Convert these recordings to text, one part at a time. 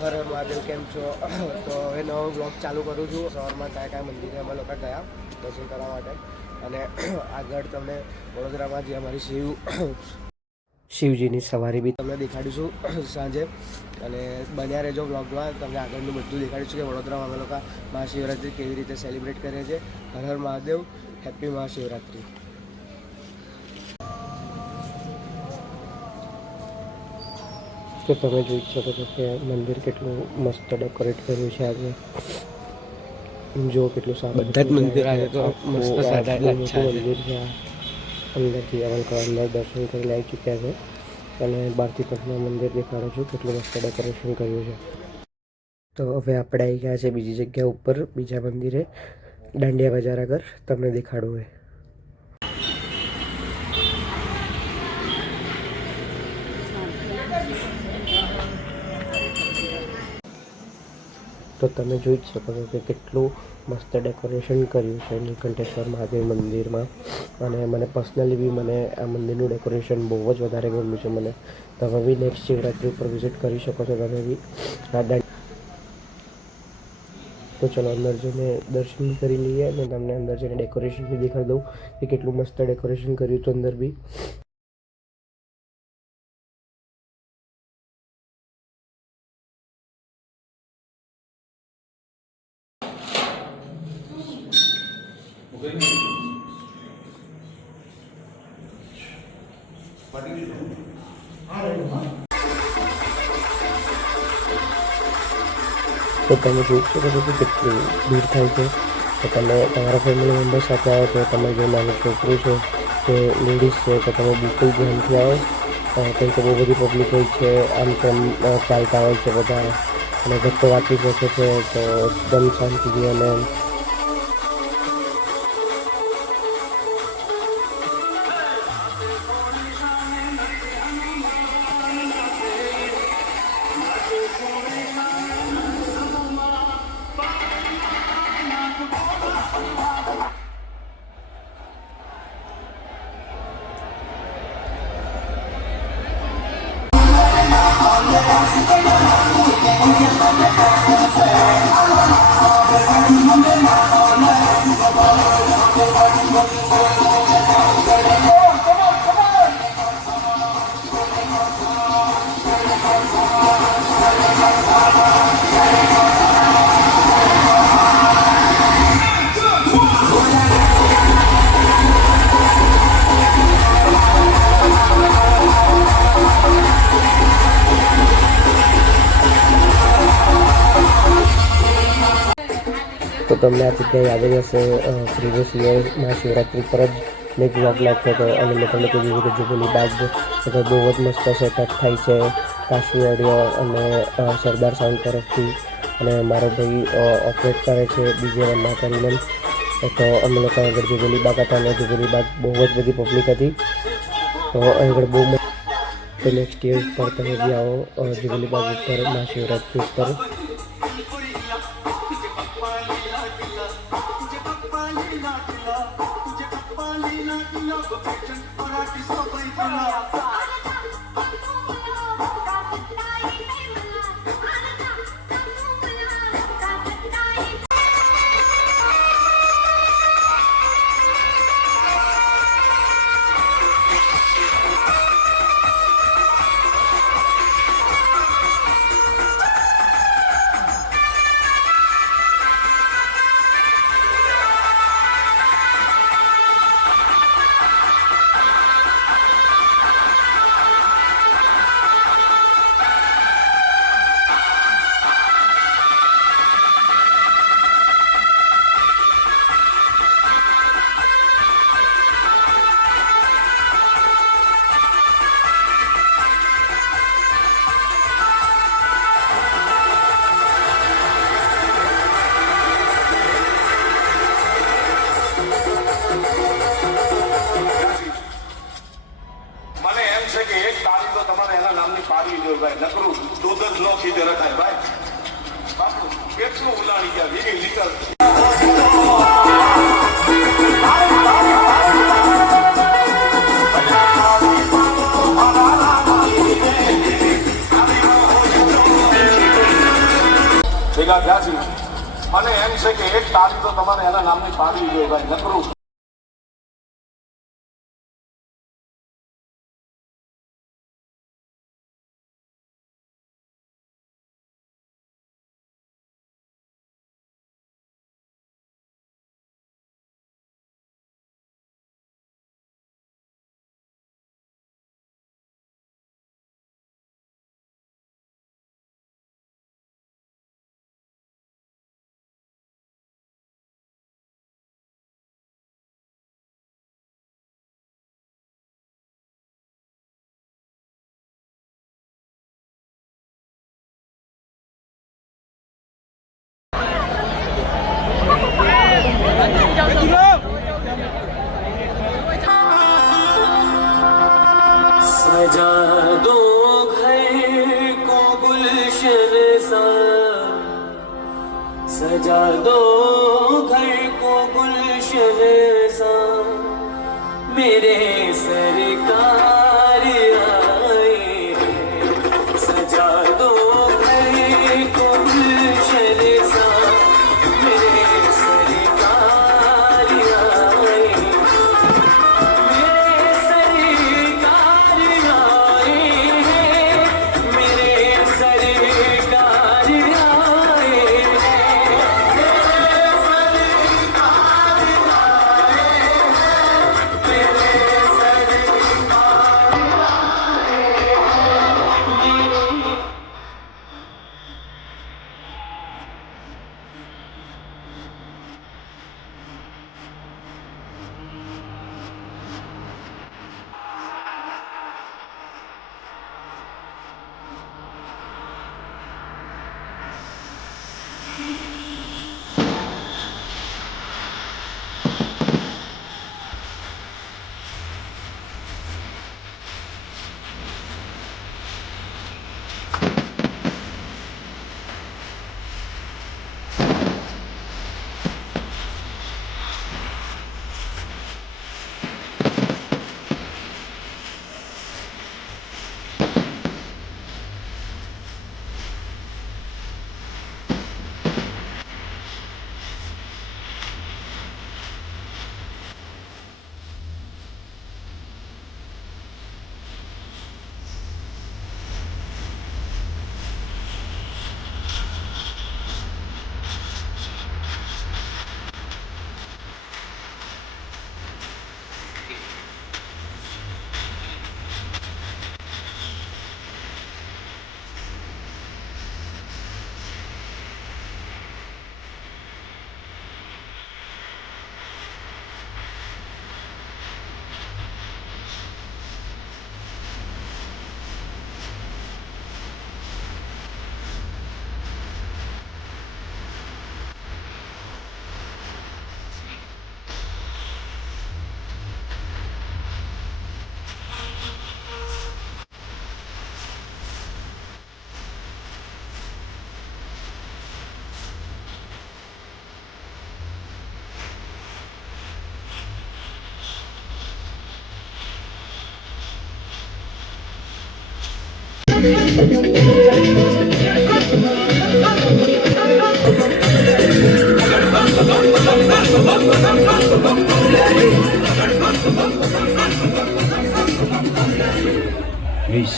હર હર મહાદેવ, કેમ છો? તો હવે નવો બ્લોગ ચાલુ કરું છું. સવારમાં કયા મંદિરે અમે લોકો ગયા દર્શન કરવા માટે, અને આગળ તમને વડોદરામાં જે અમારી શિવજીની સવારી બી તમને દેખાડીશું સાંજે. અને બન્યા રહેજો બ્લોગમાં, તમને આગળનું બધું દેખાડીશું કે વડોદરામાં અમે લોકો મહાશિવરાત્રિ કેવી રીતે સેલિબ્રેટ કરીએ છીએ. હર હર મહાદેવ, હેપી મહાશિવરાત્રિ. તો તમે જોઈ શકો છો કે મંદિર કેટલું મસ્ત ડેકોરેટ કર્યું છે. આજે જો કેટલું સારું બધા જ મંદિર આજે તો મસ્ત સજાયેલા છે. મંદિર છે અંદરથી અમે લોકો અંદર દર્શન કરી આવી ચૂક્યા છે, અને બહારથી પણ મંદિર દેખાડું છું કેટલું મસ્ત ડેકોરેશન કર્યું છે. તો હવે આપણે આવી ગયા છે બીજી જગ્યા ઉપર, બીજા મંદિરે, દાંડિયા બજાર આગળ. તમને દેખાડું હોય તો તમે જોઈ જ શકો છો કે કેટલું મસ્ત ડેકોરેશન કર્યું છે નીલકંઠેશ્વર મહાદેવ મંદિરમાં. અને મને પર્સનલી બી મને આ મંદિરનું ડેકોરેશન બહુ જ વધારે ગમ્યું છે મને. તમે બી નેક્સ્ટ શિવરાત્રી ઉપર વિઝિટ કરી શકો છો તમે બી. તો ચલો અંદર જઈને દર્શન કરી લઈએ, અને તમને અંદર જઈને ડેકોરેશન બી દેખાડી દઉં કે કેટલું મસ્ત ડેકોરેશન કર્યું હતું અંદર બી. તો તમે જોઈ શકો છો કે કેટલી ભીડ થાય છે. તો તમે તમારા ફેમિલી મેમ્બર સાથે આવો તો તમારું જે નાનું છોકરું છે કે લેડીઝ છે તો તમે બિલકુલ ધ્યાનથી આવો, કેમ કે બહુ બધી પબ્લિક હોય છે. આમ તેમ ચાલતા હોય છે બધા, અને ધક્કો વાંચી શકે છે. તો એકદમ શાંતિથી અને તો તમને આ જગ્યા યાદ જ હશે, પ્રીવિયસ યર મહાશિવરાત્રિ પર જ મેં બ્લોગ નાખ્યો હતો, અને મેં તમને કીધું કે જુબલી બાગ બહુ જ મસ્ત સેટઅપ થાય છે કાશી ઓડિયો અને સરદાર સાઉન્ડ તરફથી. અને મારો ભાઈ ઓપરેટ કરે છે ડીજે રમવા કરીને. તો અમે લોકો આગળ જુબલી બાગ હતા, અને જુબલી બાગ બહુ જ બધી પબ્લિક હતી. તો આગળ બહુ તો નેક્સ્ટ યર પર તમે બી આવો જુબલી બાગ ઉપર મહાશિવરાત્રિ ઉપર. નકરું દૂધ જ નો ખીધે રખાય ભાઈ. કેટલું ઉલાડી ગયા 20 લીટર. ભેગા થયા છીએ અને એમ છે કે એક તાળી તો તમારે એના નામની પાડવી જોઈએ ભાઈ, નકરું सजा दो घर को गुलशन सा, सजा दो घर को गुलशन सा, मेरे सरकार आए हैं। सजा दो घर को गुलशन सा, मेरे सरकार आए हैं।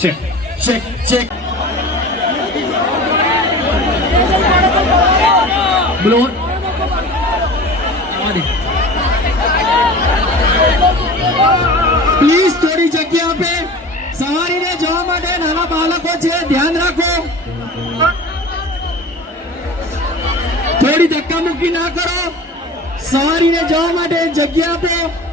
Check, check, check. Belum. Please થોડી જગ્યા આપે. સવારીને જવા માટે નાના બાળકો છે, ધ્યાન રાખો. થોડી ધક્કા મુક્કી ના કરો. સવારીને જવા માટે જગ્યા આપો.